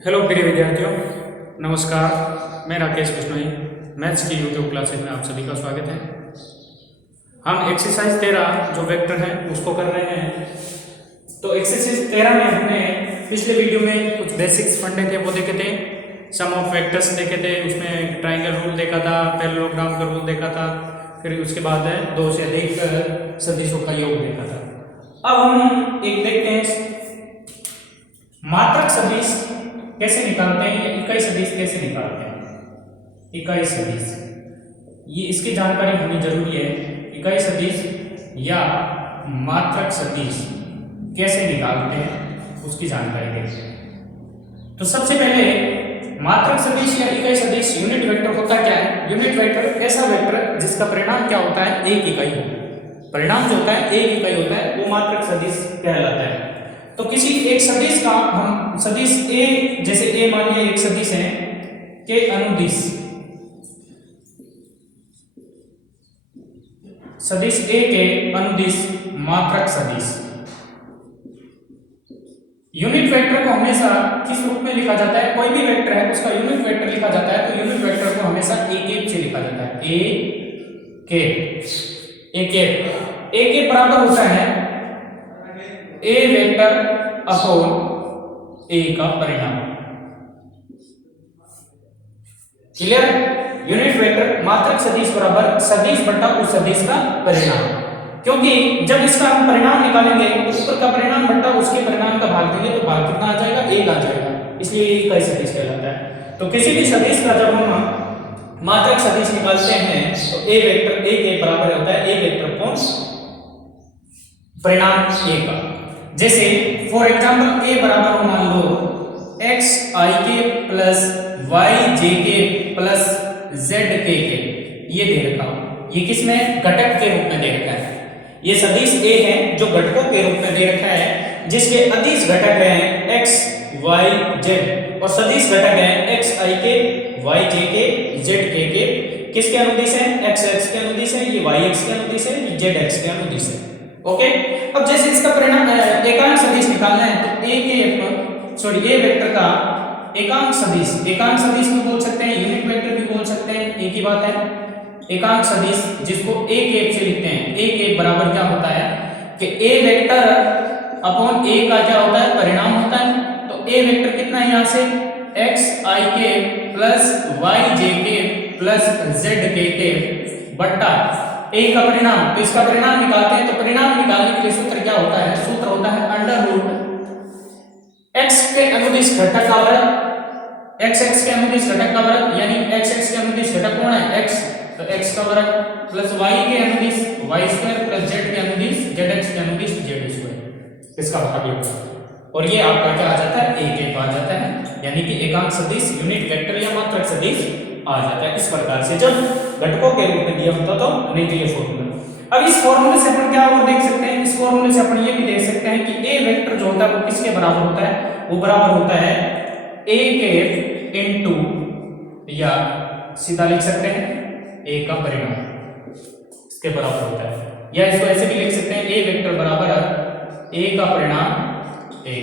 Hello प्रिय विद्यार्थियों, नमस्कार। मैं राकेश बिश्नोई, मैथ्स की यूट्यूब क्लासेज में आप सभी का स्वागत है। हम एक्सरसाइज 13 जो वेक्टर है उसको कर रहे हैं। तो एक्सरसाइज 13 में हमने पिछले वीडियो में कुछ बेसिक्स पढ़ने थे वो देखे थे, सम ऑफ वेक्टर्स देखे थे, उसमें ट्राइंगल रूल देखा था, पैरेललोग्राम का रूल देखा था, फिर उसके बाद है दो से अधिक सदिशों का योग देखा था। अब हम एक देखते हैं मात्रक सदिश कैसे निकालते हैं या इकाई सदिश कैसे निकालते हैं। इकाई सदिश ये इसकी जानकारी होनी जरूरी है। इकाई सदिश या मात्रक सदिश कैसे निकालते हैं उसकी जानकारी देखते हैं। तो सबसे पहले मात्रक सदिश या इकाई सदिश यूनिट वेक्टर होता क्या है। यूनिट वेक्टर ऐसा वेक्टर जिसका परिणाम क्या होता है, एक इकाई हो। परिणाम जो होता है एक इकाई होता है, वो मात्रक सदिश कहलाता है। तो किसी एक सदिश का हम सदिश ए, जैसे ए मान लिया एक सदिश है के अनुदिश, सदिश ए के अनुदिश मात्रक सदिश। यूनिट वेक्टर को हमेशा किस रूप में लिखा जाता है, कोई भी वेक्टर है उसका यूनिट वेक्टर लिखा जाता है, तो यूनिट वेक्टर को हमेशा ए के से लिखा जाता है। ए के बराबर होता है ए वेक्टर अपॉन ए का परिणाम। क्लियर। यूनिट वेक्टर मात्रक सदिश बराबर सदिश बटा उस सदिश का परिणाम, क्योंकि जब इसका हम परिणाम निकालेंगे तो ऊपर का परिणाम बटा उसके परिणाम का भाग देंगे तो भाग कितना आ जाएगा, एक आ जाएगा, इसलिए ये इकाई सदिश कहलाता है। तो किसी भी सदिश का जब हम मात्रक सदिश निकालते हैं तो ए वेक्टर ए के बराबर होता है ए वेक्टर अपॉन परिणाम ए का। जैसे फॉर एग्जांपल ए बराबर हो मान लो एक्स आई के प्लस वाई जे के प्लस जेड के, ये दे रखा हो, ये किसमें घटक के रूप में दे रखा है। ये सदिश ए है जो घटकों के रूप में दे रखा है, जिसके अदिश घटक हैं एक्स वाई जेड और सदिश घटक हैं एक्स आई के वाई जे के जेड के। किसके अनुदिश है, एक्स एक्स के अनुदिश है, ये वाई एक्स के अनुदिश है, ये जेड एक्स के अनुदिश है। ओके। अब जैसे इसका परिणाम एकांक सदिश निकालना है तो ए वेक्टर का एकांक सदिश भी बोल सकते हैं, यूनिट वेक्टर भी बोल सकते हैं, एक ही बात है। एकांक सदिश जिसको ए कैप से लिखते हैं, ए कैप बराबर क्या होता है कि ए वेक्टर अपॉन ए का क्या होता है, परिणाम होता है। तो ए वेक्टर कितना है यहाँ से एक्स आई के प्लस वाई जे के प्लस जेड के बट्टा ए का परिणाम। तो इसका परिणाम निकालते हैं, तो परिणाम निकालने के लिए सूत्र क्या होता है, सूत्र होता है अंडर रूट एक्स के अनुदिश घटक का वर्ग, एक्स एक्स के अनुदिश घटक का वर्ग, यानी एक्स एक्स के अनुदिश घटक कौन है, एक्स, तो एक्स का वर्ग प्लस वाई के अनुदिश वाई स्क्वायर प्लस जेड के अनुदिश जेड एक्स के अनुदिश जेड स्क्वायर, इसका भाग। और ये आपका क्या आ जाता है, ए के आ जाता है, यानी कि एकांक सदिश यूनिट वेक्टर या मात्रक सदिश आ जाता है। इस प्रकार से जब घटकों के रूप में दिया होता तो नहीं तो ये फॉर्मूला। अब इस फॉर्मूले से अपन क्या और देख सकते हैं, इस फॉर्मूले से अपन ये भी देख सकते हैं कि ए वेक्टर जो होता है वो किसके बराबर होता है, वो बराबर होता है ए कैप इनटू, या सीधा लिख सकते हैं ए का परिणाम इसके बराबर होता है, या इसको ऐसे भी लिख सकते हैं ए वेक्टर बराबर ए का परिणाम ए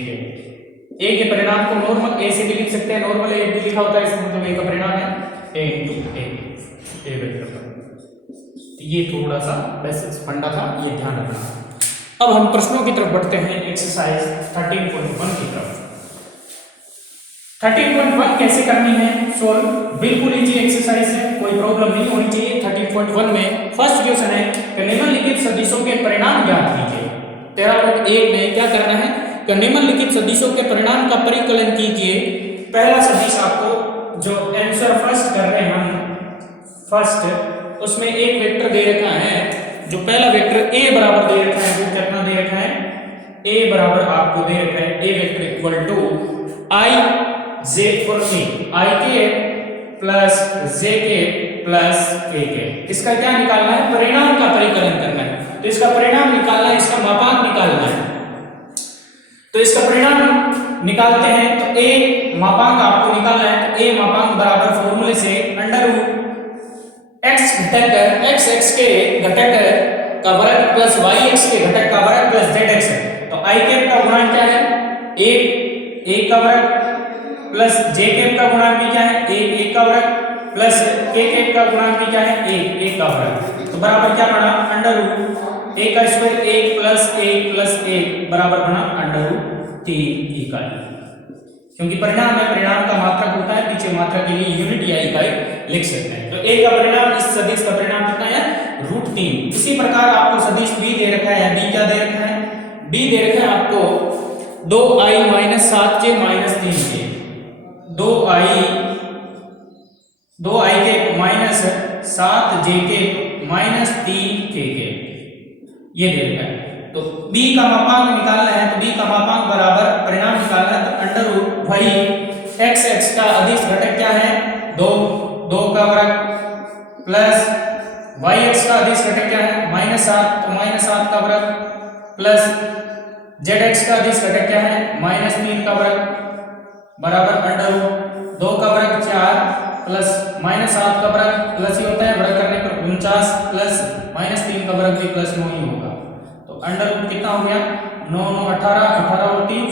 के परिणाम को नॉर्मल ए से भी लिख सकते हैं, नॉर्मल ए भी लिखा होता है, इसका मतलब ए का परिणाम है ए इनटू ए वेक्टर। ये थोड़ा सा बेसिक्स फंडा था, ये ध्यान रखना। अब हम प्रश्नों की तरफ बढ़ते हैं, एक्सरसाइज 13.1 की तरफ। 13.1 कैसे करनी है सॉल्व, बिल्कुल इजी एक्सरसाइज है, कोई प्रॉब्लम नहीं होनी चाहिए। 13.1 में फर्स्ट क्वेश्चन है कि निम्नलिखित सदिशों के परिणाम ज्ञात कीजिए। 13.1 में क्या करना है कि निम्नलिखित सदिशों के परिणाम का परिकलन कीजिए। पहला सदिश आपको जो आंसर फर्स्ट कर रहे हैं हम फर्स्ट, उसमें एक वेक्टर दे रखा है, जो पहला वेक्टर a बराबर दे रखा है, वो कितना दे रखा है, a बराबर आपको दे रखा है a vector equal to i j for k, i के प्लस j के प्लस k के। इसका क्या निकालना है, परिणाम का परिकलन करना है। तो इसका परिणाम निकालना है, इसका मापांक निकालना है। तो इसका परिणाम निकालते हैं तो a मापांक आपको निकालना है, तो a मापांक बराबर फॉर्मूले से अंडर रूट x घटक x x के घटक का वर्ग प्लस y x के घटक का वर्ग प्लस z x। तो i कैप का गुणन क्या है, 1 का वर्ग प्लस जे कैप का गुणांक भी क्या है 1 1 का वर्ग प्लस के कैप का गुणांक भी क्या है 1 1 का वर्ग। तो बराबर क्या पड़ा अंडर रूट 1 का स्क्वायर 1 प्लस 1 बराबर बना अंडर रूट 3 इकाई। क्योंकि परिणाम में परिणाम का मात्रक होता है, पीछे मात्रक के लिए यूनिट या इकाई लिख सकते हैं। तो a का परिणाम इस सदिश का परिणाम कितना है √3। इसी प्रकार आपको सदिश b दे रखा है, b क्या दे रखा है b दे रखा है आपको 2i - 7j - 3j 2i के माइनस 7j के माइनस 3k के ये दे रखा है। तो b का मापांक निकालना है, तो b का मापांक बराबर परिणाम निकालना है, तो अंडर रूट वही x का अदिश घटक क्या है 2 का वर्ग प्लस yx का अदिश घटक क्या है -7 तो -7 का वर्ग प्लस zx का अदिश घटक क्या है -3 का वर्ग बराबर अंडर रूट 2 का वर्ग 4 प्लस -7 का वर्ग प्लस ही होता है वर्ग करने पर 49 प्लस -3 का वर्ग भी प्लस 9 ही होगा। तो अंडर रूट कितना हो गया 9 9 18 18 और 3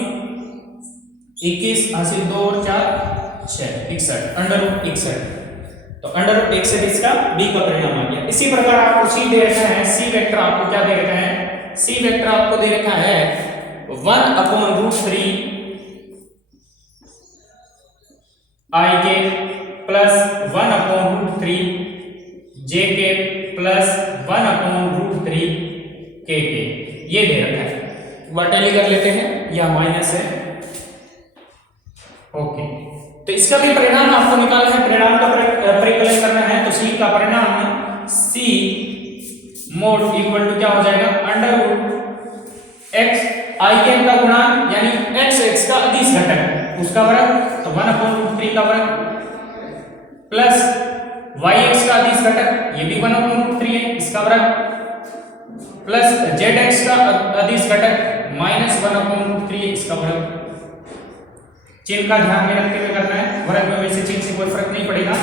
21 हासिल 2 और 4 6 61 अंडर रूट 61। तो अंडर रूट 61 इसका b का परिणाम आ गया। इसी प्रकार आपको c दे रखा है, c वेक्टर आपको क्या दे रखा है c वेक्टर आपको दे रखा है 1/√3 i के प्लस 1/√3 j के प्लस 1/√3 k के ये दे रखा है। वर्टेली कर लेते हैं या माइनस है ओके। तो इसका भी परिणाम आपको निकालना है, परिणाम का परिकलन करना है। तो c का परिणाम c मोड इक्वल टू क्या हो जाएगा अंडर रूट x i के का गुणांक यानी x का अदिश घटक उसका वर्ग तो 1/√3 का वर्ग प्लस yx का अदिश घटक ये भी 1/√3 है इसका वर्ग प्लस zx का अदिश घटक -1/√3 इसका वर्ग। चिन्ह का ध्यान में रखते हुए करना है, वर्ग में वैसे चिन्ह से कोई फर्क नहीं पड़ेगा।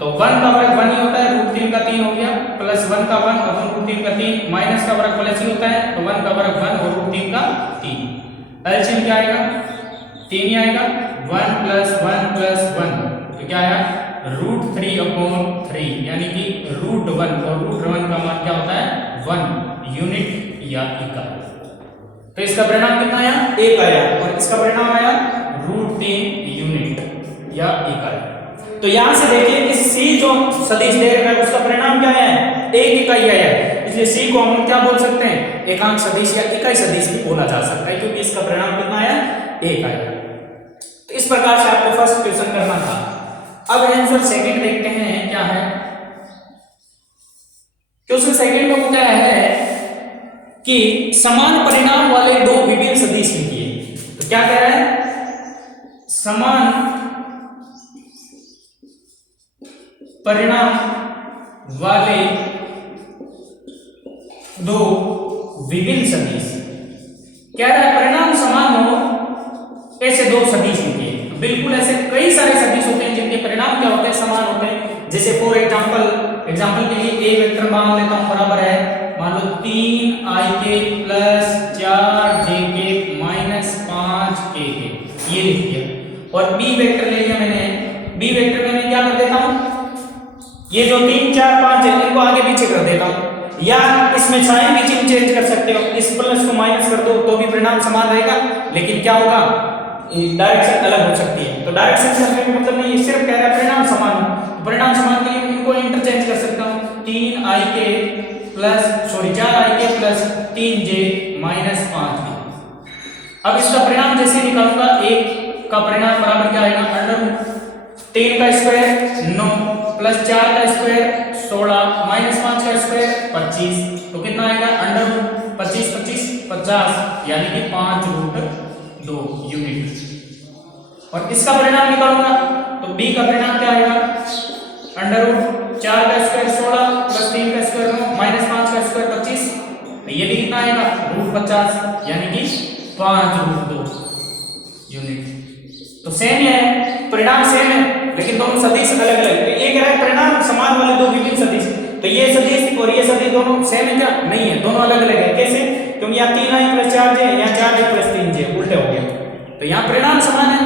तो 1 का वर्ग 1 ही होता है, √3 का 3 हो गया प्लस 1 का 1 √3 का 3 माइनस का वर्ग प्लस ही होता है, तो 1 का वर्ग 1 और √3 का 3 एलसीएम क्या आएगा 3 ही आएगा 1 + 1 + 1 तो क्या आया √3/3 यानी कि √1 और √1 का मान क्या होता है 1 यूनिट या इकाई। तो इसका परिणाम कितना आया 1 आया और इसका परिणाम आया √3 यूनिट या इकाई। तो यहां से देखिए इस c जो सदिश दे रखा है उसका परिणाम क्या है 1 इकाई आया है, इसलिए c को हम क्या बोल सकते हैं एकांक सदिश या इकाई सदिश भी बोला जा सकता है क्योंकि इसका परिणाम कितना आया 1 आया। तो इस प्रकार से आपको फर्स्ट क्वेश्चन करना था। अब आंसर सेकंड देखते हैं क्या है। क्वेश्चन सेकंड में क्या है कि समान परिणाम वाले दो विभिन्न सदिश लिखिए। तो क्या कह रहा है समान परिणाम वाले दो विभिन्न सदिश कह रहा है परिणाम समान हो ऐसे दो सदिश लिखिए। तो बिल्कुल ऐसे कई सारे सदिश होते हैं जिनके परिणाम क्या होते हैं समान होते हैं। जैसे फॉर एग्जांपल के लिए a वेक्टर मान लेता हूं बराबर है मान लो 3i + 4j - 5k ये लिख दिया और b वेक्टर ले लिया मैंने। b वेक्टर में मैं क्या कर देता हूं ये जो 3 4 5 है इनको आगे पीछे कर देता हूं या इसमें साइन भी चिन्ह चेंज कर सकते हो, इस प्लस को माइनस कर दो तो भी परिणाम समान रहेगा, लेकिन क्या होगा डायरेक्शन अलग हो सकती है। तो डायरेक्शन से हमें मतलब नहीं, सिर्फ कह रहा है परिणाम समान हो। तो परिणाम समान के लिए इनको इंटरचेंज कर सकता हूं 4i + 3j - 5k। अब इसका परिणाम जैसे निकालूंगा 1 का परिणाम बराबर क्या आएगा √3 का स्क्वायर 9 प्लस 4 का स्क्वायर 16 माइनस 5 का स्क्वायर 25 तो कितना आएगा √25 25 50 यानी कि 5√2 यूनिट। और इसका परिणाम निकालूंगा तो b का परिणाम क्या आएगा √4 का स्क्वायर 16 प्लस 3 का स्क्वायर 9 माइनस 5 का स्क्वायर 25 तो ये भी कितना आएगा √50 यानी कि 5√2 यूनिट। तो सेम है परिणाम सेम है लेकिन दोनों सदिश अलग अलग। तो ये कह रहा है परिणाम समान वाले दो विभिन्न सदिश। तो ये सदिश और ये सदिश दोनों सेम है क्या नहीं है, दोनों अलग अलग है। कैसे क्योंकि यहाँ 3i + 4j यहाँ 4j + 3j उल्टे हो गया। तो यहाँ परिणाम समान है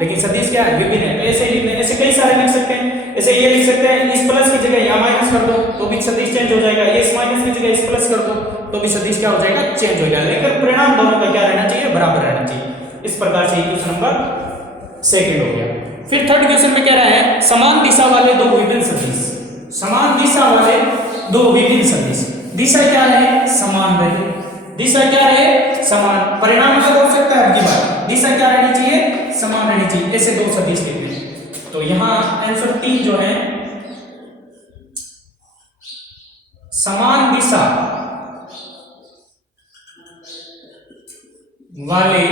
लेकिन सदिश क्या है, विभिन्न है। तो ऐसे ही ऐसे कई सारे लिख सकते हैं। ऐसे ये लिख सकते हैं, इस प्लस की जगह यहाँ माइनस कर दो तो भी सदिश चेंज हो जाएगा, इस माइनस की जगह इस प्लस कर दो तो भी सदिश क्या हो जाएगा, चेंज हो जाएगा। लेकिन परिणाम दोनों का क्या रहना चाहिए, बराबर रहना चाहिए। इस प्रकार से क्वेश्चन नंबर सेकंड हो गया। फिर थर्ड क्वेश्चन में कह रहा है समान दिशा वाले दो विभिन्न सदिश, समान दिशा वाले दो विभिन्न सदिश, दिशा क्या है, समान रहे, दिशा क्या है, समान, परिणाम अलग हो सकता है, आपकी बात दिशा क्या रहनी चाहिए, समान रहनी चाहिए। ऐसे दो सदिश लिखते हैं। तो यहां आंसर 3 जो है, समान दिशा वाले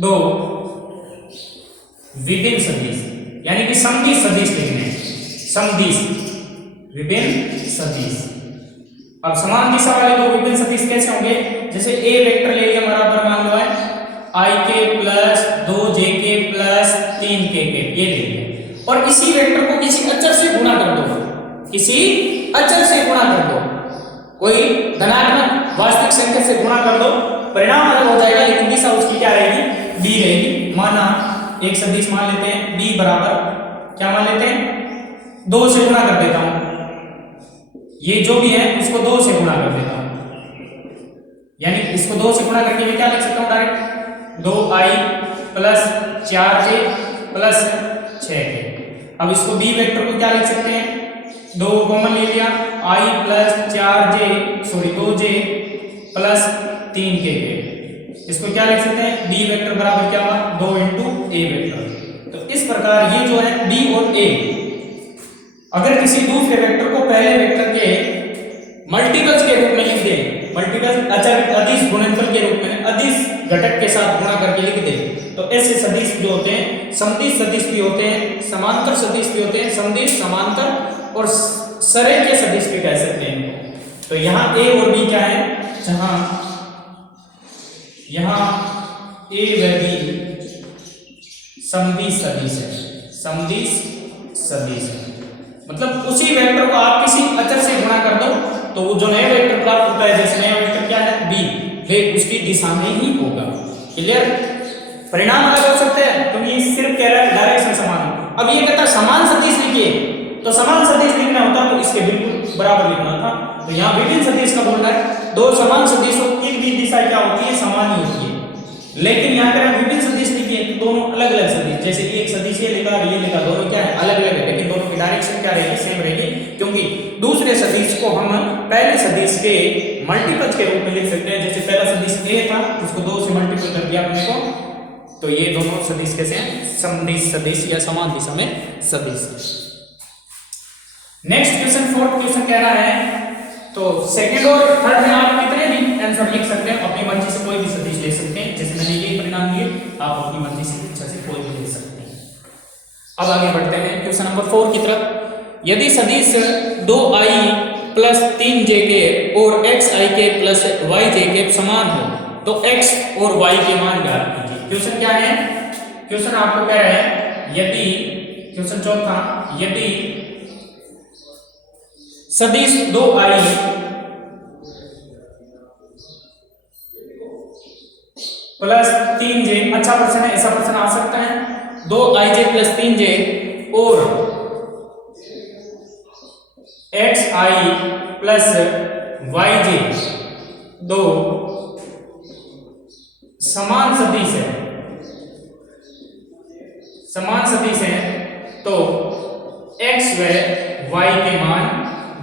दो विभिन्न सदिश, यानी कि समदिश सदिश लिखने हैं, समदिश विभिन्न सदिश। अब समान दिशा वाले दो विभिन्न सदिश कैसे होंगे, जैसे ए वेक्टर ले लिया बराबर मान लो है i के प्लस 2j के प्लस 3k के, ये ले लिया, और इसी वेक्टर को किसी अचर से गुणा कर दो, किसी अचर से गुणा कर दो, कोई धनात्मक वास्तविक संख्या से गुणा कर दो, परिणाम अलग हो जाएगा लेकिन दिशा उसकी क्या रहेगी, b रहेगी। माना एक सदिश मान लेते हैं b बराबर क्या मान लेते हैं, 2 से गुणा कर देता हूं, ये जो भी है उसको 2 से गुणा कर देता हूं, यानी इसको 2 से गुणा करके मैं क्या लिख सकता हूं, direct 2i plus 4j plus 6k। अब इसको b वेक्टर को क्या लिख सकते हैं, 2 कॉमन ले लिया, i plus 2j plus 3k के, इसको क्या लिख सकते हैं, b वेक्टर बराबर क्या हुआ, 2 इंटू a वेक्टर। तो इस प्रकार ये जो है b और a, अगर किसी दूसरे वेक्टर को पहले वेक्टर के मल्टीपल्स के रूप में लिख दे, मल्टीपल अचर अदिश गुणनफल के रूप में अदिश घटक के साथ गुणा करके लिख दे, तो ऐसे सदिश जो होते हैं समदिश सदिश भी होते हैं, समांतर सदिश भी होते हैं, समदिश समांतर और सरेखीय सदिश भी कह सकते हैं। तो यहाँ a और b क्या है, जहां यहाँ a व b समदिश सदिश है, समदिश सदिश है, मतलब उसी वेक्टर को आप किसी अचर से गुणा कर दो तो वो जो नया वेक्टर प्राप्त होता है, जैसे नया वेक्टर क्या है b, वे उसकी दिशा में ही होगा। क्लियर, परिणाम अलग हो सकते हैं क्योंकि ये सिर्फ कह रहा है डायरेक्शन समान है। अब ये कहता है समान सदिश लिखिए, तो समान सदिश लिखना होता तो इसके बिल्कुल बराबर लिखना था। तो यहाँ विभिन्न सदिश का बोलना है, दो समान सदिशों की भी दिशा क्या होती है, समान ही होती है, लेकिन यहाँ पर विभिन्न सदिश लिखिए तो दोनों अलग अलग सदिश, जैसे एक सदिश ये लिखा और ये लिखा, दोनों क्या है, अलग अलग है, लेकिन दोनों की डायरेक्शन क्या रहेगी, सेम रहेगी, क्योंकि दूसरे सदिश को हम पहले सदिश के मल्टीपल्स के रूप में लिख सकते हैं। जैसे पहला सदिश a था, उसको 2 से मल्टीपल कर दिया अपने को, तो ये दोनों सदिश कैसे हैं, समदिश सदिश या समान दिशा में सदिश। नेक्स्ट क्वेश्चन, फोर्थ क्वेश्चन कह रहा है, तो सेकंड और थर्ड में आप कितने भी आंसर लिख सकते हैं, अपनी मर्जी से कोई भी सदिश ले सकते हैं, जैसे मैंने ये परिणाम लिए, आप अपनी मर्जी से इच्छा से कोई भी ले सकते हैं। अब आगे बढ़ते हैं क्वेश्चन नंबर 4 की तरफ। यदि सदिश 2i प्लस 3jk और xik प्लस yjk समान हो तो x और y के मान ज्ञात कीजिए। क्वेश्चन क्या है, क्वेश्चन आपको कह रहा है, यदि क्वेश्चन चौथा, यदि सदिश 2i प्लस 3j, अच्छा प्रश्न है, ऐसा प्रश्न आ सकता है, 2ij प्लस 3j और xi प्लस yj दो समान सदिश है, समान सदिश है, तो x व y के मान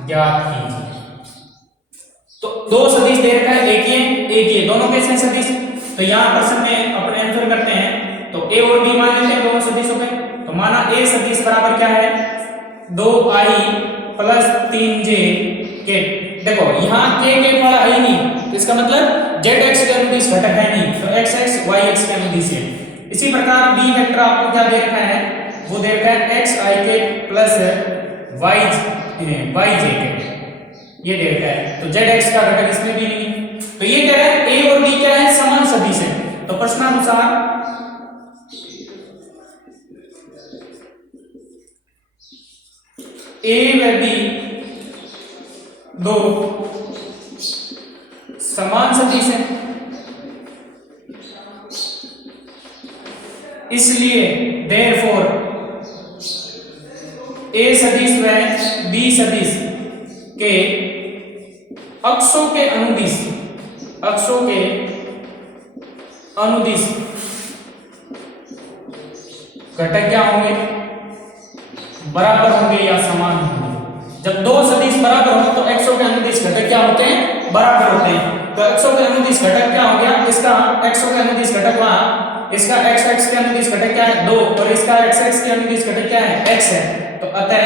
ज्ञात कीजिए। तो दो सदिश दे रखा है, एक ये दोनों कैसे हैं सदिश, तो यहां प्रश्न में अपने आंसर करते हैं, तो a और b मान लेते हैं दोनों सदिशों में। तो माना a सदिश बराबर क्या है, 2i प्लस 3j के, देखो यहाँ k वाला है ही नहीं, तो इसका मतलब zx के अनुदिश घटक है नहीं, तो xx yx के अनुदिश है। इसी प्रकार b वेक्टर आपको क्या दे रखा है, वो दे रखा है xik प्लस yj के, ये दे रखा है, तो zx का घटक इसमें भी नहीं है। तो ये कह रहा है a और b क्या है, समान सदिश है, तो प्रश्नानुसार a व b दो समान सदिश है, इसलिए देयरफॉर ए सदिश व बी सदिश के अक्षों के अनुदिश घटक क्या होंगे? बराबर होंगे या समान होंगे। जब दो सदिश बराबर हो तो अक्षों के अनुदिश घटक क्या होते हैं? बराबर होते हैं। तो अक्षों के अनुदिश घटक क्या हो गया? इसका अक्षों के अनुदिश घटक वहां, इसका x x के अनुदिश घटक क्या है? 2 और इसका x x के अनुदिश घटक क्या है? x है। तो अतः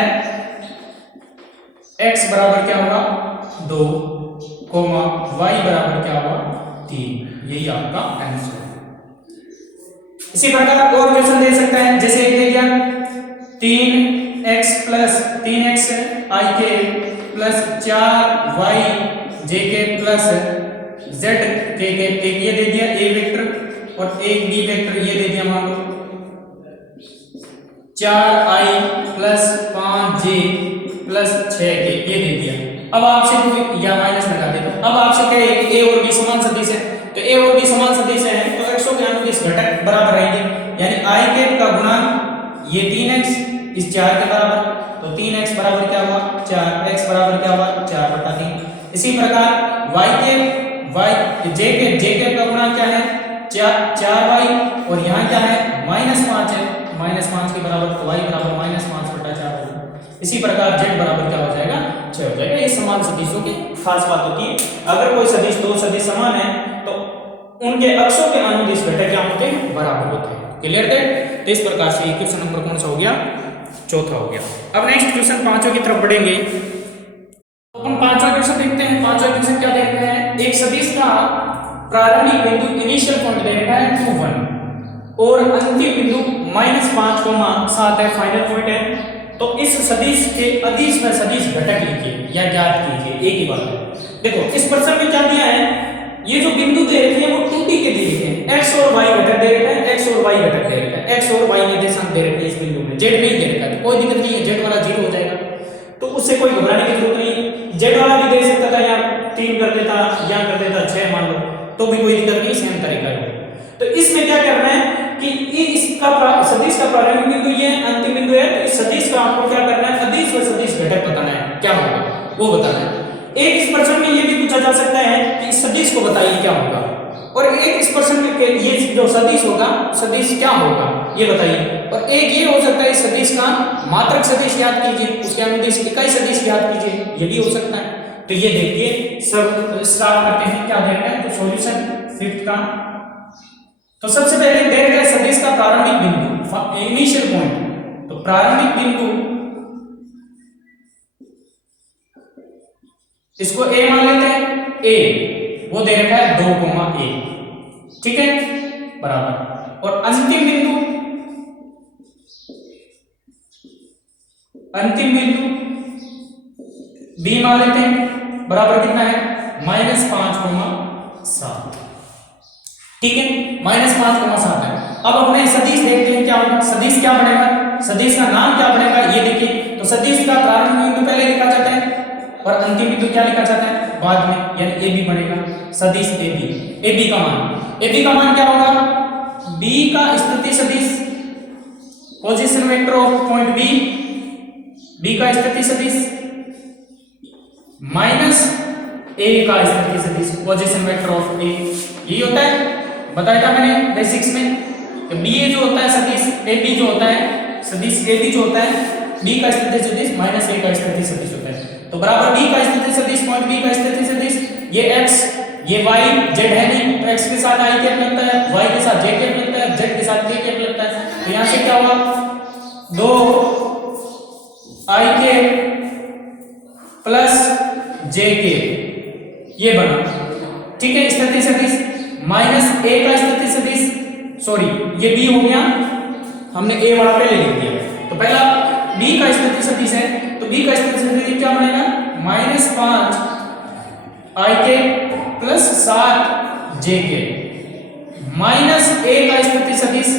x बराबर क्या होगा? 2 y बराबर क्या होगा? 3। यही आपका आंसर है। इसी प्रकार और क्वेश्चन दे सकते हैं, जैसे एक दे दिया 3x प्लस 3x i के प्लस 4y j के प्लस z के एक ये दे दिया a वेक्टर और एक b वेक्टर ये दे दिया, मान लो 4i प्लस 5j प्लस 6 के ये दे दिया। अब आपसे या माइनस लगा देता हूं। अब आपसे कहे कि a और b समान सदिश है, तो a और b समान सदिश है तो अक्षों के अनुदिश घटक बराबर रहेंगे, यानी i के का गुणांक ये 3x इस 4 के बराबर, तो 3x बराबर क्या हुआ? 4, x बराबर क्या हुआ? 4/3। इसी प्रकार y के j के का गुणांक क्या है? 4y और यहाँ क्या है? -5 है, -5 के बराबर, तो y बराबर -5/4 होगा। इसी प्रकार z बराबर क्या हो जाएगा? 6 हो जाएगा। ये समान सदिशों की खास बात होती है। अगर कोई सदिश दो सदिश समान है तो उनके अक्षों के अनुदिश घटक क्या होते हैं? बराबर होते हैं। क्लियर है? तो इस प्रकार से क्वेश्चन नंबर कौन सा हो गया? चौथा हो गया। अब नेक्स्ट क्वेश्चन पांचों की तरफ बढ़ेंगे। हम पांचवा क्वेश्चन देखते हैं। पांचवा क्वेश्चन क्या दे रखा है? एक सदिश का प्रारंभिक बिंदु इनिशियल पॉइंट दे रखा है 2 1 और अंतिम बिंदु -5,7 है, फाइनल पॉइंट है। तो इस सदिश के अदिश व सदिश घटक लिखिए या ज्ञात कीजिए। एक ही बात है। देखो इस प्रश्न में क्या दिया है? ये जो बिंदु दे रखे हैं वो 2D के दे रखे हैं, x और y घटक दे रखा है, x और y घटक दे रखा है, x और y निर्देशांक दे रखे हैं इस बिंदु में, z नहीं दे रखा है, कोई दिक्कत नहीं है, z वाला 0 हो जाएगा, तो उससे कोई घबराने की जरूरत नहीं है। z वाला भी दे सकता था, यहाँ 3 कर देता, यहाँ कर देता 6 मान लो, तो भी कोई दिक्कत नहीं, सेम तरीका है। तो इसमें क्या करना है कि इसका सदिश का प्रारंभिक बिंदु ये अंतिम बिंदु है, तो इस सदिश का आपको क्या करना है? अदिश व सदिश घटक बताना है, क्या होगा वो बताना है। एक इस प्रश्न में ये भी पूछा जा सकता है कि इस सदिश को बताइए क्या होगा, और एक इस प्रश्न में ये जो सदिश होगा, सदिश क्या होगा ये बताइए, और एक ये हो सकता है इस सदिश का मात्रक सदिश याद कीजिए, उसके अनुदिश इकाई सदिश याद कीजिए, ये भी हो सकता है। तो ये देखिए सब स्टार्ट करते हैं, क्या देखना है? तो सॉल्यूशन फिफ्थ का। तो सबसे पहले दे रखा है सदिश का प्रारंभिक बिंदु, इनिशियल पॉइंट। तो प्रारंभिक बिंदु इसको a मान लेते हैं, a वो दे रखा है 2, a, ठीक है, बराबर। और अंतिम बिंदु b मान लेते हैं, बराबर कितना है? -5,7, ठीक है, -5,7 है। अब अपने सदिश देखते हैं क्या होगा। सदिश क्या बनेगा? सदिश का नाम क्या बनेगा ये देखिए। तो सदिश का प्रारंभिक बिंदु पहले लिखा जाता है और अंतिम बिंदु क्या लिखा जाता है? बाद में, यानी ए बी बनेगा। सदिश ए बी का मान क्या होगा? बी का स्थिति सदिश, position vector of point B का स्थिति सदिश माइनस ए का स्थिति सदिश, पोजीशन वेक्टर ऑफ ए। यही होता है, बताया था मैंने बेसिक्स में कि बी जो होता है सदिश ए बी जो होता है, सदिश ए बी जो होता है, बी का स्थिति सदिश माइनस ए का स्थिति सदिश होता है। तो बराबर बी का स्थिति सदिश, पॉइंट बी का स्थिति सदिश, ये x ये y z है नहीं, तो x के साथ i कैप लगता है, y के साथ j कैप लगता है, z के साथ k कैप लगता है। तो यहां से क्या हुआ? 2 i cap plus j cap ये बना, ठीक है। स्थिति सदिश माइनस a का स्थिति सदिश, सॉरी ये b हो गया, हमने a वाला पहले लिख दिया। तो पहला b का स्थिति सदिश है, तो b का स्थिति सदिश क्या बनेगा? -5 i के प्लस 7 j के माइनस a का स्थिति सदिश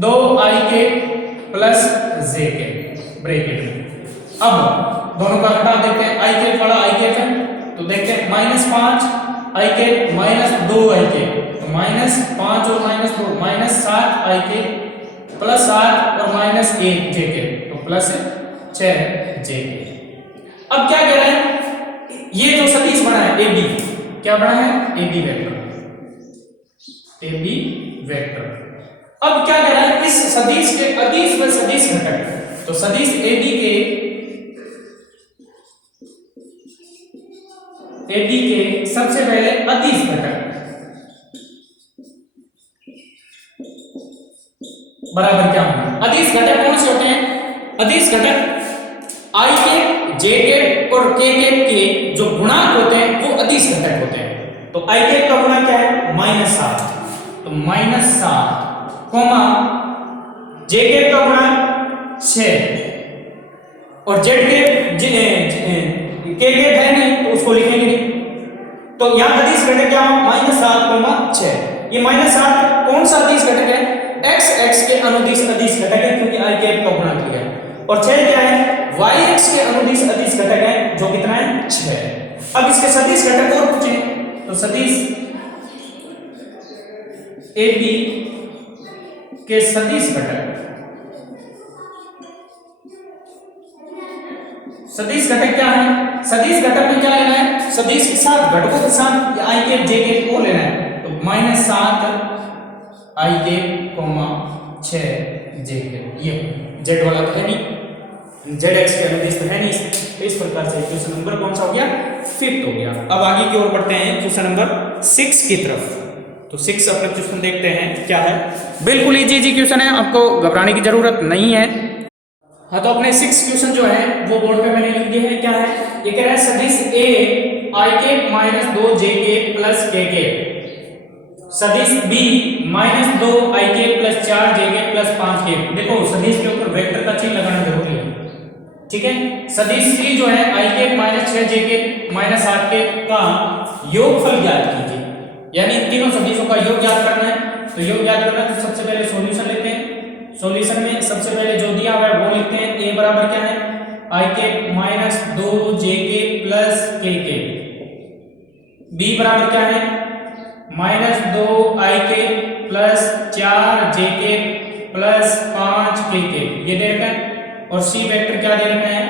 2 i के प्लस j के ब्रैकेट में। अब दोनों का घटा देते हैं, i के बड़ा i के है, तो देखते हैं -5 i के -2 i के, तो -5 और -2 -7 i के प्लस 7 और -1 j के, तो प्लस 6 j के। अब क्या कह रहे हैं, ये जो सदिश बना है AB, क्या बना है, AB वेक्टर, AB वेक्टर। अब क्या कह रहा है, इस सदिश के अदिश व सदिश घटक, तो सदिश AB के सबसे पहले अदिश घटक बराबर क्या होंगे। अदिश घटक कौन से होते हैं, अदिश घटक i के, j के और k के जो गुणांक होते हैं वो अदिश घटक होते हैं। तो i के का गुणांक क्या है, -7, तो -7 कोमा j के का गुणांक 6 और z के k है नहीं तो उसको लिखेंगे नहीं, तो यहां अदिश घटक क्या हो, -7 6। ये -7 कौन सा अदिश घटक है, x के अनुदिश अदिश घटक है क्योंकि i के का गुणांक लिया, और 6 क्या है, y के अनुदिश अदिश घटक है जो कितना है, 6। अब इसके सदिश घटक और पूछे तो सदिश AB के सदिश घटक, सदिश घटक क्या है, सदिश घटक में क्या लेना है, सदिश के साथ घटकों के साथ i के j के को लेना है, तो -7 i के 6 j के, ये z वाला तो है नहीं, zx के अनुदिश तो है नहीं, तो इस प्रकार से क्वेश्चन नंबर कौन सा हो गया, 5th हो गया। अब आगे की ओर बढ़ते हैं क्वेश्चन नंबर 6 की तरफ। तो 6 अपने क्वेश्चन देखते हैं क्या है, बिल्कुल इजी क्वेश्चन है, आपको घबराने की जरूरत नहीं है। हाँ, तो अपने 6 क्वेश्चन जो है वो बोर्ड पे मैंने लिख दिए हैं। क्या है, ये कह रहा है सदिश a i के -2 j के प्लस k के, सदिश b -2 i के प्लस 4 j के प्लस 5 के। देखो सदिश के ऊपर वेक्टर का चिन्ह लगाना जरूरी है, ठीक है। सदिश c जो है i के -6 j के -8 के का योगफल ज्ञात कीजिए, यानी इन तीनों सदिशों का योग ज्ञात करना है। तो योग ज्ञात करना है तो सबसे पहले सॉल्यूशन लेते हैं। सॉल्यूशन में सबसे पहले जो दिया हुआ है वो लिखते हैं, a बराबर क्या है, i के -2 j के प्लस k के, b बराबर क्या है, -2 i के प्लस 4 j के प्लस 5 k के, ये दे रखा है। और c वेक्टर क्या दे रखा है,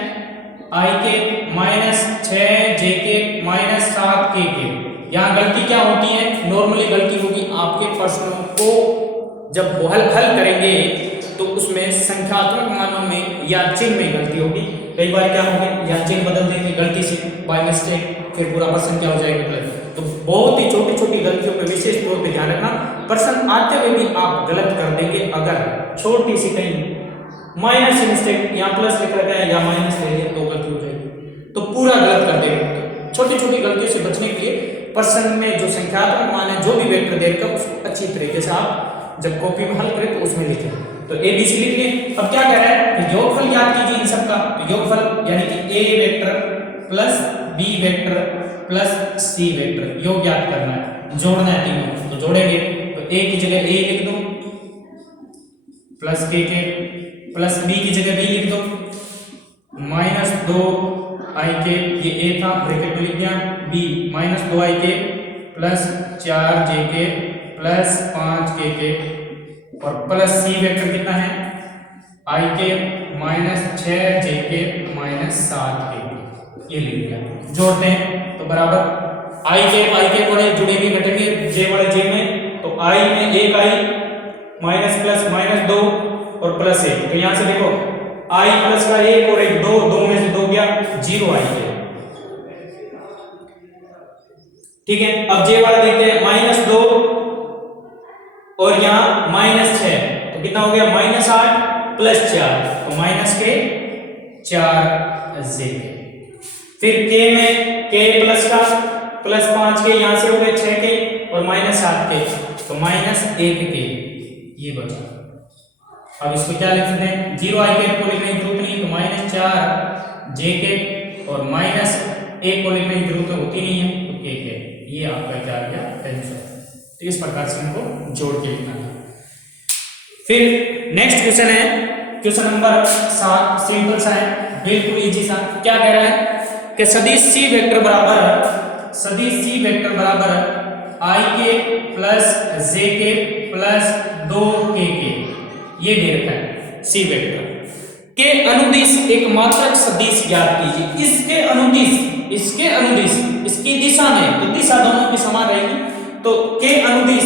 i के -6 j के -7 k के। यहाँ गलती क्या होती है, नॉर्मली गलती होगी आपके प्रश्नों को जब हल करेंगे तो उसमें संख्यात्मक मानों में या चिन्ह में गलती होगी। कई बार क्या होगी, या चिन्ह बदल देंगे गलती से बाय मिस्टेक, फिर पूरा प्रश्न क्या हो जाएगा गलत। तो बहुत ही छोटी छोटी गलतियों पर विशेष तौर पे ध्यान रखना, प्रश्न आते हुए भी आप गलत कर देंगे। अगर छोटी सी कहीं माइनस मिस्टेक, यहाँ प्लस लिख रखा है या माइनस ले लिया तो गलती हो जाएगी, तो पूरा गलत कर देंगे। तो छोटी छोटी गलतियों से बचने के लिए प्रश्न में जो संख्यात्मक मान है, जो भी वेक्टर दे रखा है उसको अच्छी तरीके से आप जब कॉपी में हल करें तो उसमें लिखें। तो ए बी सी लिख लिए। अब क्या कह रहा है कि योगफल ज्ञात कीजिए इन सब का। तो योगफल यानी कि A vector plus B vector plus C vector योग ज्ञात करना है, जोड़ना है तीनों। तो जोड़ेंगे तो ए की जगह ए लिख दो प्लस के प्लस बी की जगह बी लिख दो, -2 i के, ये a था ब्रैकेट में लिख दिया, b -2 i के प्लस 4 j के प्लस 5 k और प्लस c वेक्टर कितना है, i के -6 j के -7 k, ये लिख दिया। जोड़ते हैं तो बराबर i के कोने जुड़ेंगे घटेंगे j वाले j में, तो i में एक i माइनस प्लस -2 और प्लस 1, तो यहां से देखो i प्लस का 1 और 1 2 में से 2 गया 0 i है, ठीक है। अब j वाला देखते हैं -2 और यहां -6, तो कितना हो गया -8 प्लस 4, तो माइनस के 4 j। फिर k में k प्लस का प्लस 5 के, यहां से हो गए 6 के और -7 के, तो -1 के, ये बचा। अब इसको क्या लिख सकते हैं, 0 i के को लिखने की जरूरत नहीं, तो -4 j के और -1 को लिखने की जरूरत होती नहीं है, तो k के। ये आपका क्या आ गया आंसर। तो इस प्रकार से इनको जोड़ के लिखना है। फिर नेक्स्ट क्वेश्चन है क्वेश्चन नंबर 7, सिंपल सा है, बिल्कुल इजी सा। क्या कह रहा है कि सदिश c वेक्टर बराबर i के प्लस जे के प्लस 2k के, ये दे रखा है सी वेक्टर के अनुदिश एक मात्रक सदिश ज्ञात कीजिए। इसके अनुदिश इसकी दिशा में, तो दिशा दोनों की समान रहेगी, तो के अनुदिश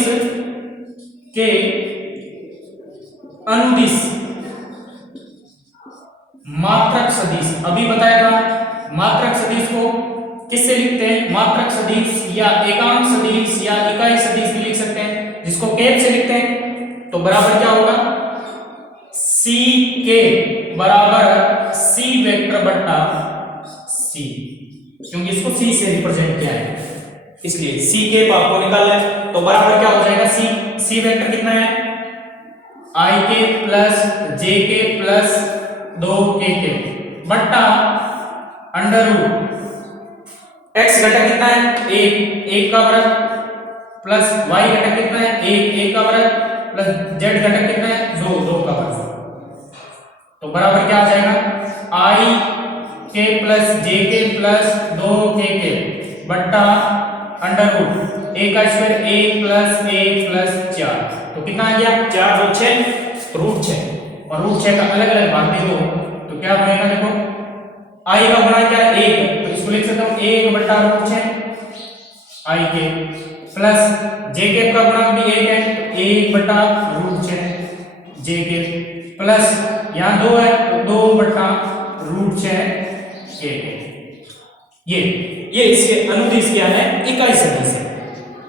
मात्रक सदिश, अभी बताया था मात्रक सदिश को किससे लिखते हैं, मात्रक सदिश या एकांक सदिश या इकाई सदिश भी लिख सकते हैं, जिसको कैप से लिखते हैं। तो बराबर क्या होगा, सी के बराबर सी वेक्टर बट्टा सी, क्योंकि इसको सी से रिप्रेजेंट किया है इसलिए सी के आपको निकालना है। तो बराबर क्या हो जाएगा, सी वेक्टर कितना है, आई के प्लस जे के प्लस 2k के बट्टा अंडर रूट एक्स घटक कितना है, एक का वर्ग प्लस वाई घटक कितना है, एक का वर्ग प्लस जेड घटक कितना है, 2 का वर्ग। तो बराबर क्या आ जाएगा, आई के प्लस जे के प्लस 2k के बट्टा अंडर रूट ए का स्क्वायर 1 प्लस 4। तो कितना आ गया, 4 और 6 रूट 6, और रूट 6 का अलग अलग भाग दे दो तो क्या बनेगा, देखो आई का गुणा क्या है 1, तो इसको लिख सकता हूं 1 बट्टा रूट 6 आई के प्लस जे के का गुणा भी 1 है, 1 बट्टा रूट 6 जे के प्लस यहाँ 2 है तो 2 बट्टा रूट 6 के। ये इसके अनुदिश क्या है, इकाई सदिश है।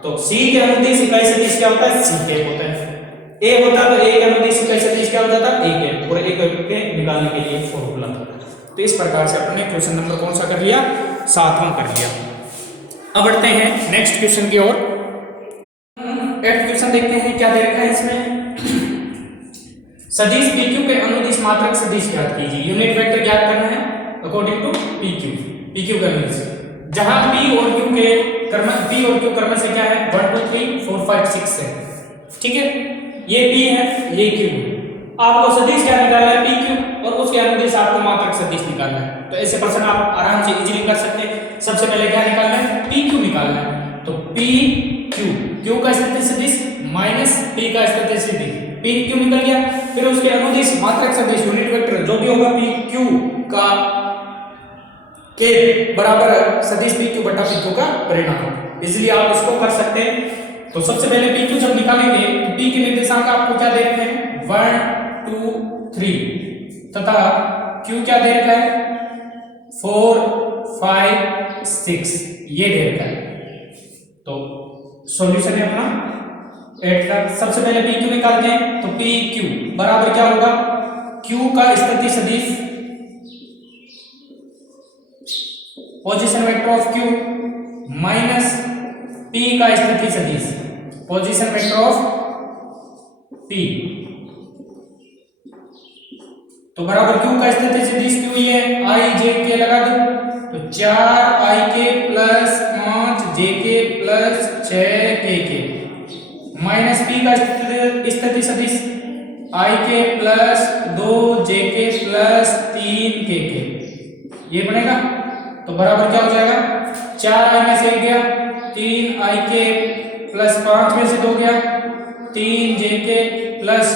तो सी के अनुदिश इकाई सदिश क्या होता है, सी के होता है। ए होता तो ए के अनुदिश इकाई सदिश क्या होता था, ए के, और ए के निकालने के लिए फॉर्मूला। तो इस प्रकार से अपने क्वेश्चन नंबर कौन सा कर लिया, 7वां कर लिया। अब बढ़ते हैं नेक्स्ट क्वेश्चन की ओर। 8th क्वेश्चन देखते हैं क्या दे रखा है इसमें, सदिश PQ के अनुदिश मात्रक सदिश ज्ञात कीजिए। यूनिट वेक्टर ज्ञात करना है अकॉर्डिंग टू PQ का अनुदिश, जहां P और Q के क्रम से क्या है 1 2 3 4 5 6 है, ठीक है, ये P है ये Q है। आपको सदिश क्या निकालना है, PQ, और उसके अनुदिश आपको मात्रक सदिश निकालना है। तो ऐसे प्रश्न आप आराम से इजीली कर सकते हैं। सबसे पहले क्या निकालना है, PQ निकालना है। तो PQ, Q का स्थिति सदिश माइनस P का स्थिति सदिश, PQ निकल गया। फिर उसके अनुदिश मात्रक सदिश यूनिट वेक्टर जो भी होगा PQ का के बराबर सदिश PQ बटा PQ का परिणाम। इसलिए आप इसको कर सकते हैं। तो सबसे पहले PQ जब निकालेंगे तो P के निर्देशांक आपको क्या दे रखे हैं, 1 2 3, तथा Q क्या दे रखा है 4 5 6, ये दे रखा है। तो सॉल्यूशन है अपना 8 का। सबसे पहले PQ निकालते हैं। तो PQ बराबर क्या होगा, Q का स्थिति सदिश position vector of Q minus P का स्थिति सदिश पोजीशन वेक्टर ऑफ P। तो बराबर Q का स्थिति सदिश Q ये I J K लगा दो, तो 4 I K plus 5 J K plus 6 K K minus P का स्थिति सदिश I K plus 2 J K plus 3 K K, ये बनेगा। तो बराबर क्या हो जाएगा, 4 I में से 1 गया, 3 I K प्लस 5 में से 2 गया, 3 J K प्लस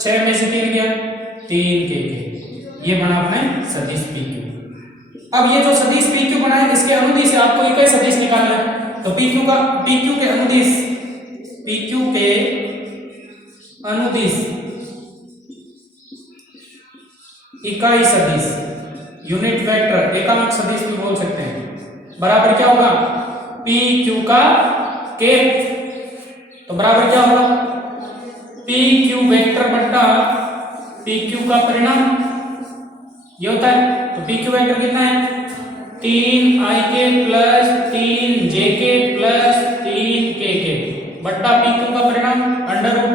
6 में से 3 गया, 3 K K, ये बना अपने सदिश PQ। अब ये जो सदिश PQ बना है इसके अनुदिश से आपको इकाई सदिश निकालना है। तो PQ के अनुदिश इकाई सदिश यूनिट वेक्टर एकांक सदिश भी बोल सकते हैं, बराबर क्या होगा PQ का के। तो बराबर क्या होगा PQ वेक्टर बट्टा PQ का परिणाम, ये होता है। तो PQ वेक्टर कितना है 3 IK plus 3 JK plus 3 KK बट्टा PQ का परिणाम अंडर रूट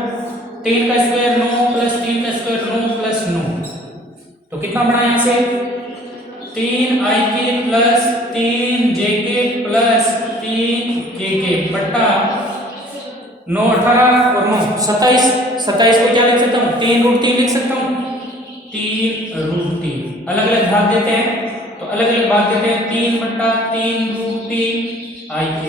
3 का स्क्वायर 9 प्लस 3 का स्क्वायर 9 प्लस 9। तो कितना बना यहां से 3 IK plus 3 JK plus 3 KK बट्टा 9 18 और 9 27। 27 को क्या लिख सकता हूँ 3 रूट 3 लिख सकता हूँ, 3 रूट 3 अलग अलग भाग देते हैं। तो अलग अलग भाग देते हैं 3 बट्टा 3 रूट 3 IK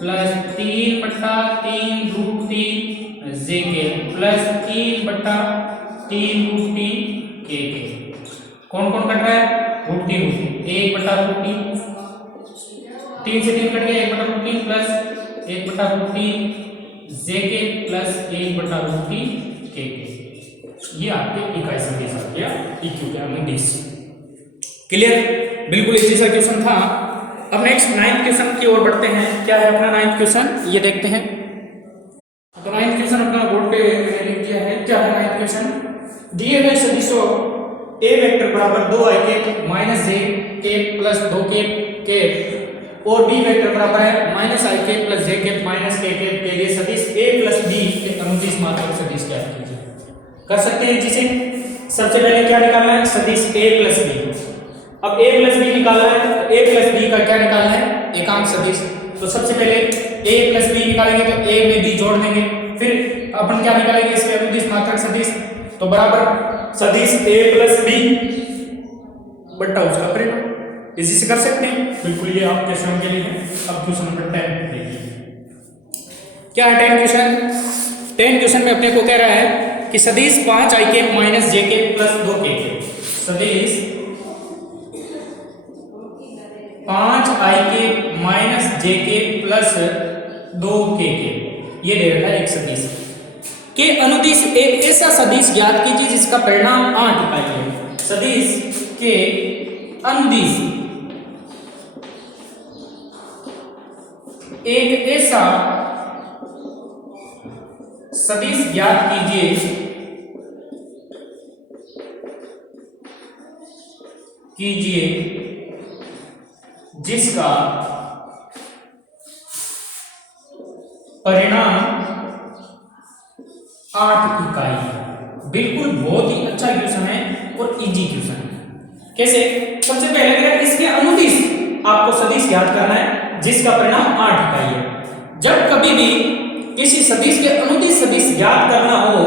प्लस 3/3 जे के प्लस 3/3 के कौन कौन कट रहा है? √3 1/√3 3 से 3 कट गया 1/√3 प्लस 1/√3 जे के प्लस 1/√3 के ये आपके इकाई सदिश आ गया इक्यू के अनुदिश। क्लियर? बिल्कुल इसी सा क्वेश्चन था। अब नेक्स्ट 9th क्वेश्चन की ओर बढ़ते हैं। क्या है अपना 9th क्वेश्चन ये देखते हैं। तो 9th क्वेश्चन अपना बोर्ड पे मैंने लिख दिया है। क्या है 9th क्वेश्चन? दिए गए सदिशों a वेक्टर बराबर 2i के माइनस j के प्लस 2 के और b वेक्टर बराबर है माइनस i के प्लस j के माइनस k के लिए सदिश a प्लस b के अनुदिश मात्रक सदिश ज्ञात कीजिए। कर सकते हैं जिसे सबसे पहले क्या निकालना है? सदिश a प्लस b। अब a प्लस b निकालना है तो a प्लस b का क्या निकालना है? एकांक सदिश। तो सबसे पहले a प्लस b निकालेंगे तो a में b जोड़ देंगे, फिर अपन क्या निकालेंगे? इसके अनुदिश मात्रक सदिश। तो बराबर सदिश a प्लस b बट्टा उसका परिणाम। इसी से कर सकते हैं। बिल्कुल ये आपके स्वयं के लिए है। अब क्वेश्चन नंबर 10 देखिए। क्या है 10 क्वेश्चन? 10 क्वेश्चन में अपने को कह रहा है कि सदिश 5i के माइनस j के प्लस 2 के सदिश 5i के माइनस j के प्लस 2 के ये दे रखा है एक सदिश के अनुदिश एक ऐसा सदिश ज्ञात कीजिए जिसका परिणाम 8 इकाई है। सदिश के अनुदिश एक ऐसा सदिश ज्ञात कीजिए जिसका परिणाम 8 इकाई है। बिल्कुल बहुत ही अच्छा क्वेश्चन है और इजी क्वेश्चन है। कैसे? सबसे पहले अगर इसके अनुदिश आपको सदिश ज्ञात करना है जिसका परिणाम 8 इकाई है। जब कभी भी किसी सदिश के अनुदिश सदिश ज्ञात करना हो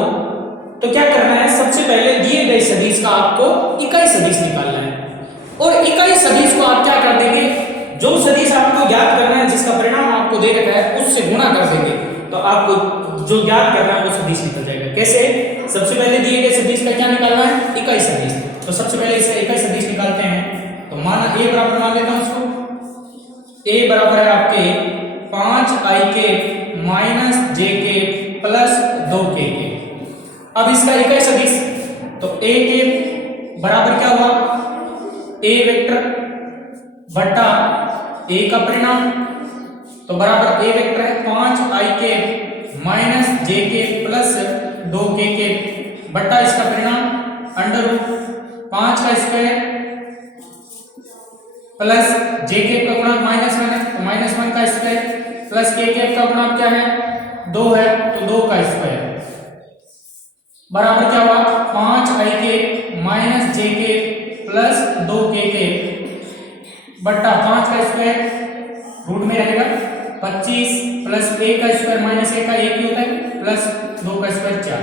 तो क्या करना है? सबसे पहले दिए गए सदिश का आपको इकाई सदिश निकालना है और इकाई सदिश को आप क्या कर देंगे? जो सदिश आपको ज्ञात करना है जिसका परिणाम आपको दे रखा है उससे गुणा कर देंगे तो आपको जो ज्ञात करना है वो सदिश निकल जाएगा। कैसे? सबसे पहले दिए गए सदिश का क्या निकालना है? इकाई सदिश। तो सबसे पहले इसका इकाई सदिश निकालते हैं। तो माना a बराबर मान लेता हूं इसको। a बराबर है आपके 5i के माइनस j के प्लस 2 के। अब इसका इकाई सदिश तो a के बराबर क्या हुआ? a वेक्टर बटा a का परिणाम। तो बराबर a वेक्टर है 5i के माइनस j के प्लस 2 के बटा इसका परिणाम अंडर रूट 5 का स्क्वायर प्लस j के का गुणा -1 का स्क्वायर प्लस k का गुणा क्या है? 2 है तो 2 का स्क्वायर बराबर क्या हुआ? 5i के माइनस j के प्लस 2 के बट्टा 5 का स्क्वायर रूट में रहेगा 25 प्लस a का स्क्वायर माइनस a का 1 ही होता है प्लस 2 का स्क्वायर 4।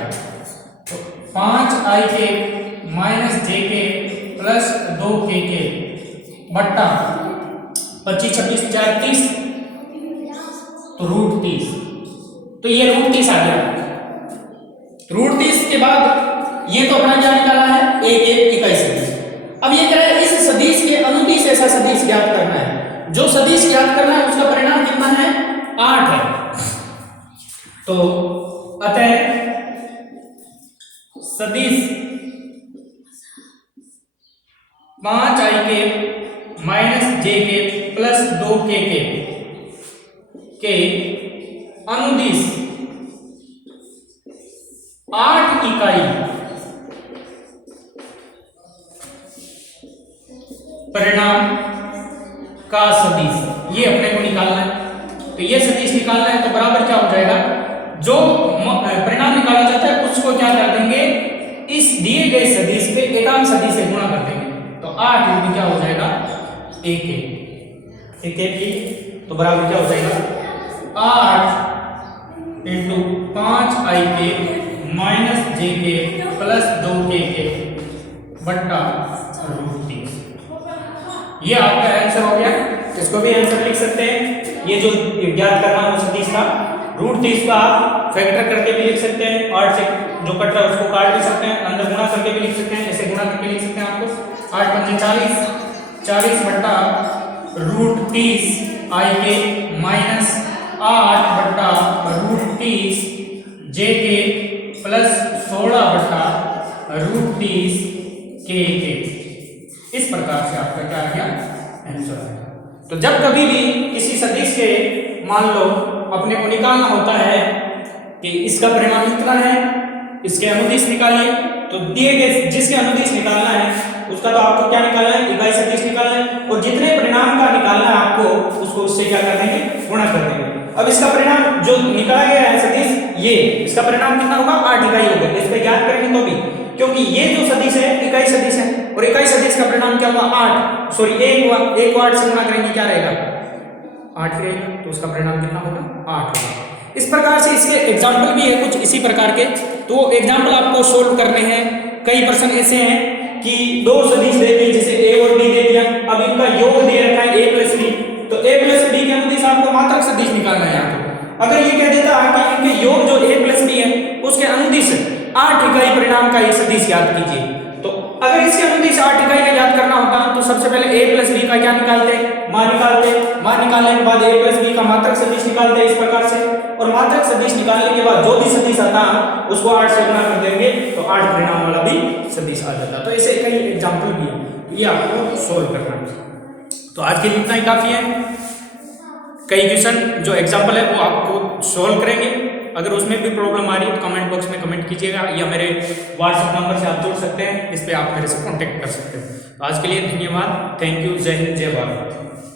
तो 5i के माइनस j के प्लस 2 के बट्टा 25 26 4 30 तो रूट 30। तो ये रूट 30 आ गया। रूट 30 के बाद ये तो अपना क्या निकाला है? एक इकाई सदिश। अब ये कह रहा है इस सदिश के अनुदिश ऐसा सदिश ज्ञात करना है। जो सदिश ज्ञात करना है उसका परिणाम कितना है? 8 है। तो अतः सदिश 5i के माइनस j के प्लस 2 के अनुदिश 8 इकाई परिणाम का सदिश ये अपने को निकालना है। तो ये सदिश निकालना है तो बराबर क्या हो जाएगा? जो परिणाम निकाला जाता है उसको क्या कर देंगे? इस दिए गए सदिश पे एकांक सदिश से गुणा कर देंगे। तो 8 में क्या हो जाएगा? 1 की तो बराबर क्या हो जाएगा? 8 इंटू 5i के माइनस j के प्लस 2 के बट्टा रूट 30। ये आपका आंसर हो गया। इसको भी आंसर लिख सकते हैं। ये जो ज्ञात करना वो सदिश था। √30 का आप फैक्टर करके भी लिख सकते हैं, 8 से जो कट रहा है उसको काट भी सकते हैं, अंदर गुणा करके भी लिख सकते हैं, ऐसे गुणा करके लिख सकते हैं आपको 8 पंजे 40, 40 बट्टा √30 i के माइनस 8 बट्टा √30 j के प्लस 16 बट्टा √30 k के। इस प्रकार से आपका क्या आ गया आंसर आ गया। तो जब कभी भी किसी सदिश के मान लो अपने को निकालना होता है कि इसका परिमाण इतना है, इसके अनुदिश निकालिए, तो दिए गए जिसके अनुदिश निकालना है उसका तो आपको क्या निकालना है, इकाई सदिश निकालना है, और जितने परिणाम का निकालना है आपको उसको उससे क्या कर देंगे, गुणा कर देंगे। अब इसका परिणाम जो निकाला गया है सदिश, ये इसका परिणाम कितना होगा, 8 इकाई होगा। इस पे ज्ञात करेंगे तो भी, क्योंकि ये जो सदिश है इकाई सदिश है, और इकाई सदिश का परिणाम क्या होगा, 8 सॉरी 1 हुआ, 1 को 8 से गुणा करेंगे क्या रहेगा, 8 रहेगा, तो उसका परिणाम कितना होगा, 8 होगा। इस प्रकार से इसके एग्जाम्पल भी है कुछ इसी प्रकार के, तो एग्जाम्पल आपको सोल्व करने हैं। कई प्रश्न ऐसे हैं कि दो सदिश दे दी, जैसे a और b दे दिया, अब इनका योग दे रखा है a + b, तो a + b के अनुदिश आपको मात्रक सदिश निकालना है यहाँ पे। अगर ये कह देता है कि इनके योग जो a + b है उसके अनुदिश 8 इकाई परिणाम का ये सदिश याद कीजिए, तो अगर इसके अनुदिश 8 इकाई का याद करना होता तो सबसे पहले a + b का क्या निकालते, मान निकालते, मान निकालने के बाद a + b का मात्रक सदिश निकालते इस प्रकार से, और मात्रक सदिश निकालने के बाद जो भी सदिश आता उसको 8 से गुणा कर देंगे तो 8 परिणाम वाला भी सदिश आ जाता। तो ऐसे कई एग्जाम्पल भी है, तो ये आपको सोल्व करना है। तो आज के लिए इतना ही काफी है। कई क्वेश्चन जो एग्जाम्पल है वो आपको सोल्व करेंगे। अगर उसमें भी प्रॉब्लम आ रही है तो कमेंट बॉक्स में कमेंट कीजिएगा, या मेरे व्हाट्सएप नंबर से आप जुड़ सकते हैं, इस पर आप मेरे से कॉन्टेक्ट कर सकते हैं। तो आज के लिए धन्यवाद, थैंक यू, जय हिंद, जय भारत।